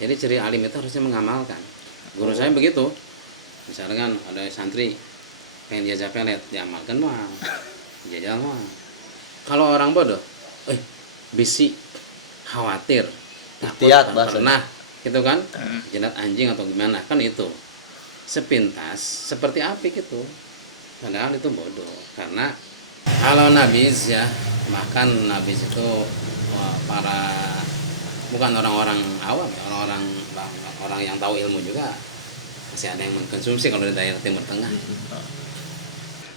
Jadi ciri alim itu harusnya mengamalkan. Guru saya begitu. Misalkan ada santri pengen diajak pelet, diamalkan mah, jajal mah. Kalau orang bodoh, bisi, khawatir, takut, Ihtiyat pernah, bahasanya. gitu kan? Jilat anjing atau gimana kan itu. Sepintas seperti api gitu. Padahal itu bodoh. Karena kalau nabis ya, bahkan nabis itu para bukan orang-orang awam, ya, orang yang tahu ilmu juga masih ada yang mengkonsumsi kalau di daerah Timur Tengah.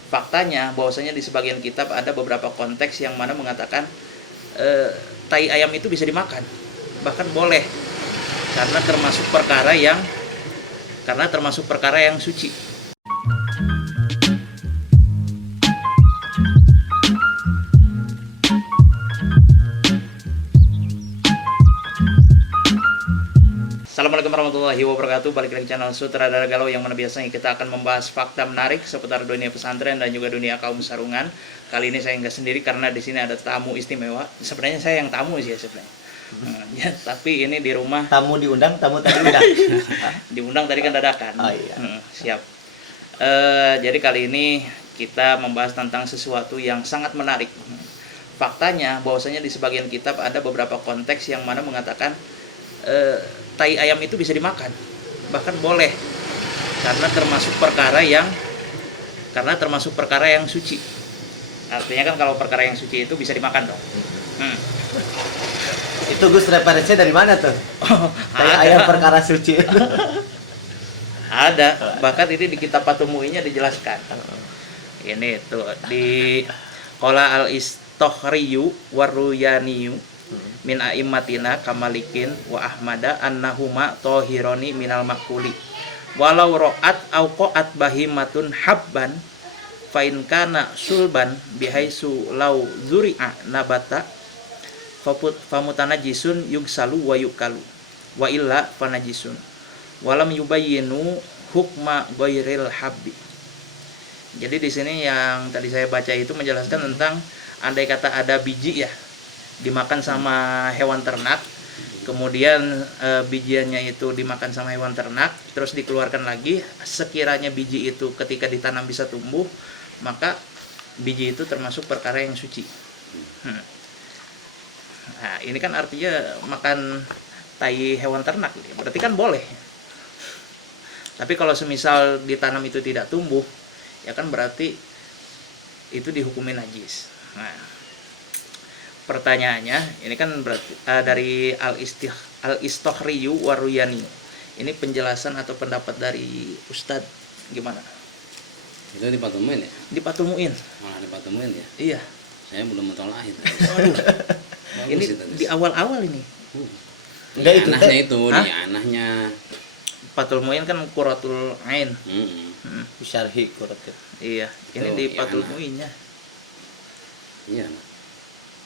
Faktanya bahwasanya di sebagian kitab ada beberapa konteks yang mana mengatakan tai ayam itu bisa dimakan, bahkan boleh karena termasuk perkara yang suci. Assalamualaikum warahmatullahi wabarakatuh. Balik lagi channel Sutradara Galau yang mana biasanya kita akan membahas fakta menarik seputar dunia pesantren dan juga dunia kaum sarungan. Kali ini saya nggak sendiri karena di sini ada tamu istimewa. Sebenarnya saya yang tamu sih ya sebenarnya. Ya, tapi ini di rumah Tamu diundang, tamu tadi undang. diundang tadi kan dadakan. Oh, iya. Siap. Jadi kali ini kita membahas tentang sesuatu yang sangat menarik. Faktanya bahwasanya di sebagian kitab ada beberapa konteks yang mana mengatakan tai ayam itu bisa dimakan, bahkan boleh karena termasuk perkara yang suci. Artinya kan kalau perkara yang suci itu bisa dimakan dong. Itu Gus referensinya dari mana tuh? Kayak ayam perkara suci. Ada, bahkan ini di kitab Fathul Mu'innya dijelaskan. Ini tuh di Qala al-Istokhriyu waruyaniyu min a'immatina kamalikin wa ahmada annahuma tohironi minal makuli walau ro'at au qo'at bahimatun habban fa'in kana sulban bihaisu lau zuri'a nabata famutanajisun yugsalu wa yukalu wa illa fanajisun walam yubayyinu hukma ghairil habbi. Jadi di sini yang tadi saya baca itu menjelaskan tentang andai kata ada biji ya dimakan sama hewan ternak, kemudian bijiannya itu dimakan sama hewan ternak, terus dikeluarkan lagi, sekiranya biji itu ketika ditanam bisa tumbuh, maka biji itu termasuk perkara yang suci. Nah, ini kan artinya makan tai hewan ternak, berarti kan boleh. Tapi kalau semisal ditanam itu tidak tumbuh, ya kan berarti itu dihukumi najis. Nah, pertanyaannya, ini kan berarti dari al-Istokhriyu waruyani. Ini penjelasan atau pendapat dari Ustadz gimana? Itu di Fathul Mu'in ya? Di Fathul Mu'in. Malah di Fathul Mu'in ya? Iya. Saya belum mentolaah itu. Ini di awal-awal ini. Enggak itu Anahnya teh. itu, Hah? di anahnya. Fathul Mu'in kan Quratul Ain. Syarhi Quran. Iya, ini Oh, di iya, Fathul nah. Mu'innya. Iya.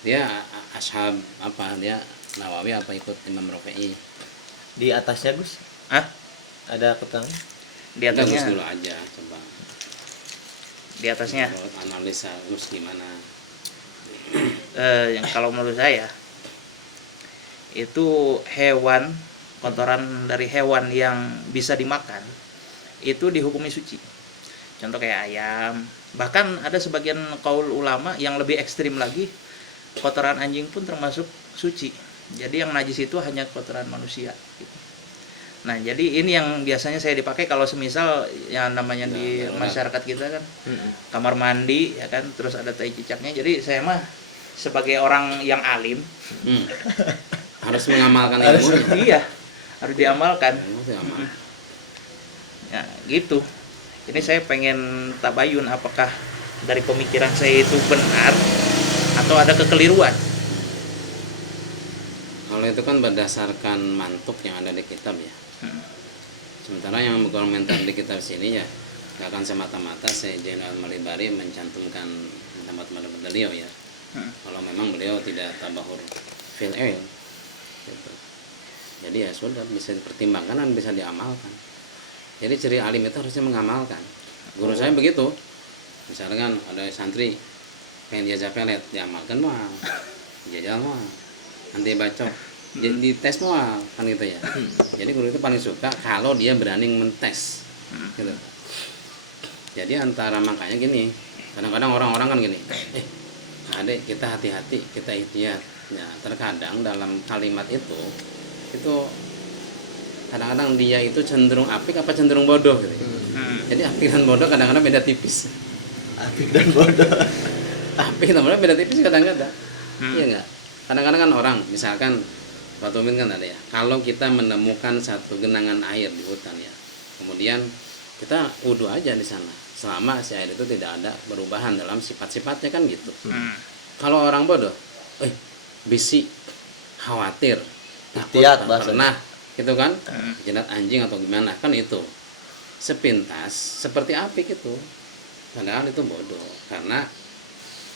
Dia ashab apa? Dia Nawawi apa ikut Imam Rafi'i? Di atasnya Gus Hah? ada keterangan. Di Kita Gus atasnya. dulu aja coba. Di atasnya. Menurut analisa Gus gimana? Yang kalau menurut saya itu hewan, kotoran dari hewan yang bisa dimakan itu dihukumi suci. Contoh kayak ayam. Bahkan ada sebagian kaul ulama yang lebih ekstrim lagi, kotoran anjing pun termasuk suci. Jadi yang najis itu hanya kotoran manusia gitu. Nah, jadi ini yang biasanya saya dipakai kalau semisal yang namanya di masyarakat kita kan kamar mandi ya kan, terus ada tai cicaknya. Jadi saya mah sebagai orang yang alim Harus mengamalkan Harus. ilmu. iya, harus diamalkan. Harus diamalkan. Ya, gitu. Ini saya pengen tabayun apakah dari pemikiran saya itu benar atau ada kekeliruan. Kalau itu kan berdasarkan mantuk yang ada di kitab ya. Sementara yang berkomentar di kitab sini ya nggak akan semata-mata Sayyidina Al-Malibari mencantumkan tempat-tempat beliau ya. Kalau memang beliau tidak tabahur fil ilm gitu. Jadi ya sudah, bisa dipertimbangkan dan bisa diamalkan. Jadi ciri alim itu harusnya mengamalkan. Guru saya begitu. Misalkan ada santri pengen diajak pelet, diamalkan mah, jajal mah, anti bacok, Jadi tes manual kan gitu ya. Jadi guru itu paling suka kalau dia berani mentes gitu. Jadi antara makanya gini, kadang-kadang orang-orang kan gini, adek kita hati-hati, kita ikhtiar. Ya, terkadang dalam kalimat itu kadang-kadang dia itu cenderung apik apa cenderung bodoh gitu. Jadi apik dan bodoh kadang-kadang beda tipis. Apik dan bodoh. Apik dan bodoh beda tipis kadang-kadang. Iya enggak? Kadang-kadang kan orang, misalkan Pak Tumin kan ada ya, kalau kita menemukan satu genangan air di hutan ya, kemudian kita wudhu aja di sana, selama si air itu tidak ada perubahan dalam sifat-sifatnya kan gitu. Kalau orang bodoh, bisi, khawatir, takut, Ikhtiat tak bahasanya. pernah, gitu kan, jilat anjing atau gimana kan itu, sepintas seperti apik itu, padahal itu bodoh, karena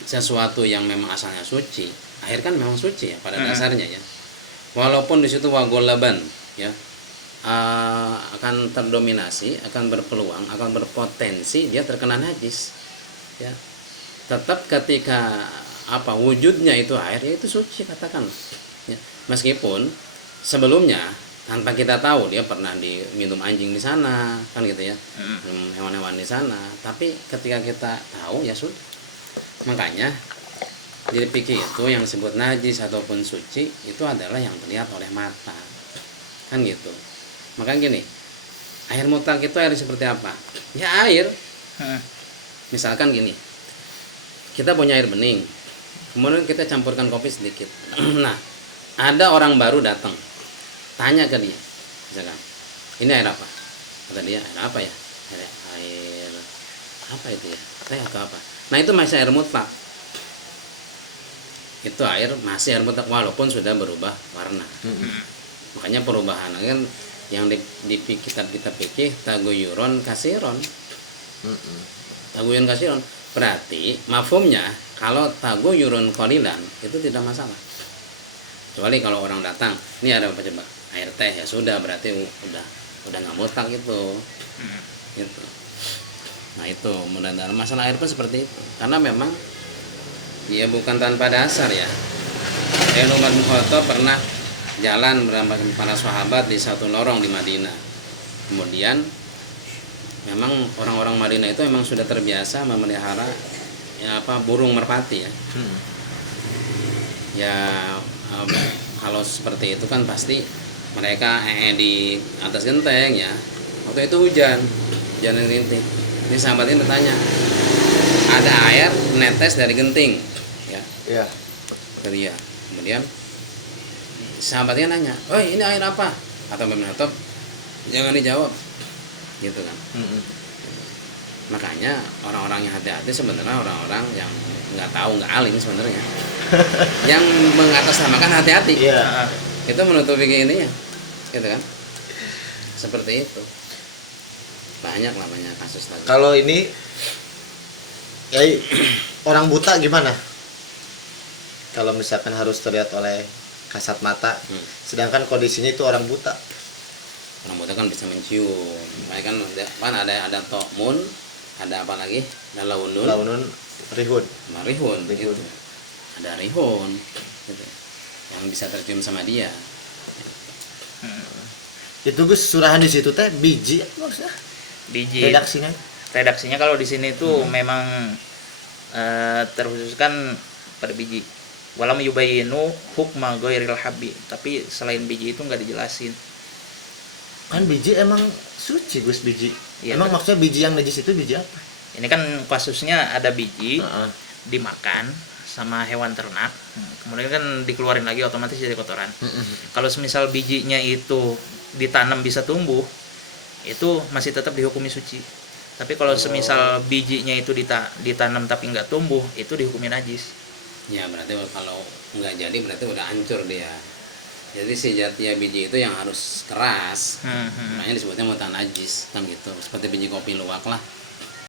sesuatu yang memang asalnya suci, air kan memang suci ya pada dasarnya ya. Walaupun di situ wagolaban ya akan terdominasi, akan berpeluang, akan berpotensi dia terkena najis. Ya. Tetap ketika wujudnya itu air ya itu suci katakan. Ya. Meskipun sebelumnya tanpa kita tahu dia pernah diminum anjing di sana kan gitu ya. Hewan-hewan di sana, tapi ketika kita tahu ya sudah. Makanya jadi fikih itu yang disebut najis ataupun suci itu adalah yang terlihat oleh mata kan gitu. Makanya gini, air mutlak itu air seperti apa ya? Air misalkan gini, kita punya air bening, kemudian kita campurkan kopi sedikit. Nah, ada orang baru datang, tanya ke dia misalkan, ini air apa? Kata dia, air apa ya? Air apa itu ya? Teh atau apa? Nah, itu masih air mutlak. Itu air masih air mutlak walaupun sudah berubah warna. Makanya perubahan kan yang di kitab fikih taguyuron kasiron. Taguyuron kasiron berarti mafhumnya kalau taguyuron qalilan itu tidak masalah. Kecuali kalau orang datang, ini ada apa coba? Air teh ya sudah berarti udah nggak mutlak itu. Gitu. Nah, itu mudah-mudahan masalah air pun seperti itu. Karena memang ya bukan tanpa dasar ya. Umar bin Khattab pernah jalan bersama para sahabat di satu lorong di Madinah. Kemudian memang orang-orang Madinah itu memang sudah terbiasa memelihara burung merpati ya. Ya kalau seperti itu kan pasti mereka di atas genteng ya. Waktu itu hujan yang rintik. Ini sahabat ini bertanya, ada air netes dari genting ya. Iya. Dia. Kemudian sahabatnya nanya, "Oh, ini air apa?" Kata Umar bin Khattab, "Jangan dijawab." Gitu kan. Makanya orang-orang yang hati-hati sebenarnya orang-orang yang nggak tahu, nggak alim sebenarnya. Yang mengatasnamakan hati-hati. Iya. Itu menutupi ininya. Gitu kan. Seperti itu. Banyak namanya kasus tadi. Kalau ini orang buta gimana? Kalau misalkan harus terlihat oleh kasat mata, sedangkan kondisinya itu orang buta. Orang buta kan bisa mencium. Mereka kan ada tokmun, ada apa lagi? Ada launun, rihun. Rihun. Gitu. Ada rihun gitu. Yang bisa tercium sama dia. Itu Gus surahan di situ teh biji maksudnya. Biji. Redaksinya kalau di sini tuh memang terkhususkan pada biji. Walam yubayinu hukma ghairil habbi, tapi selain biji itu nggak dijelasin. Kan biji emang suci Gus biji. Iya, Emang maksudnya biji yang najis itu biji apa? Ini kan kasusnya ada biji dimakan sama hewan ternak, kemudian kan dikeluarin lagi otomatis jadi kotoran. Kalau semisal bijinya itu ditanam bisa tumbuh, itu masih tetap dihukumi suci. Tapi kalau semisal bijinya itu ditanam tapi nggak tumbuh, itu dihukumi najis. Ya berarti kalau nggak jadi berarti udah hancur dia. Jadi sejatinya biji itu yang harus keras. Makanya disebutnya mutan najis kan gitu. Seperti biji kopi luwak lah.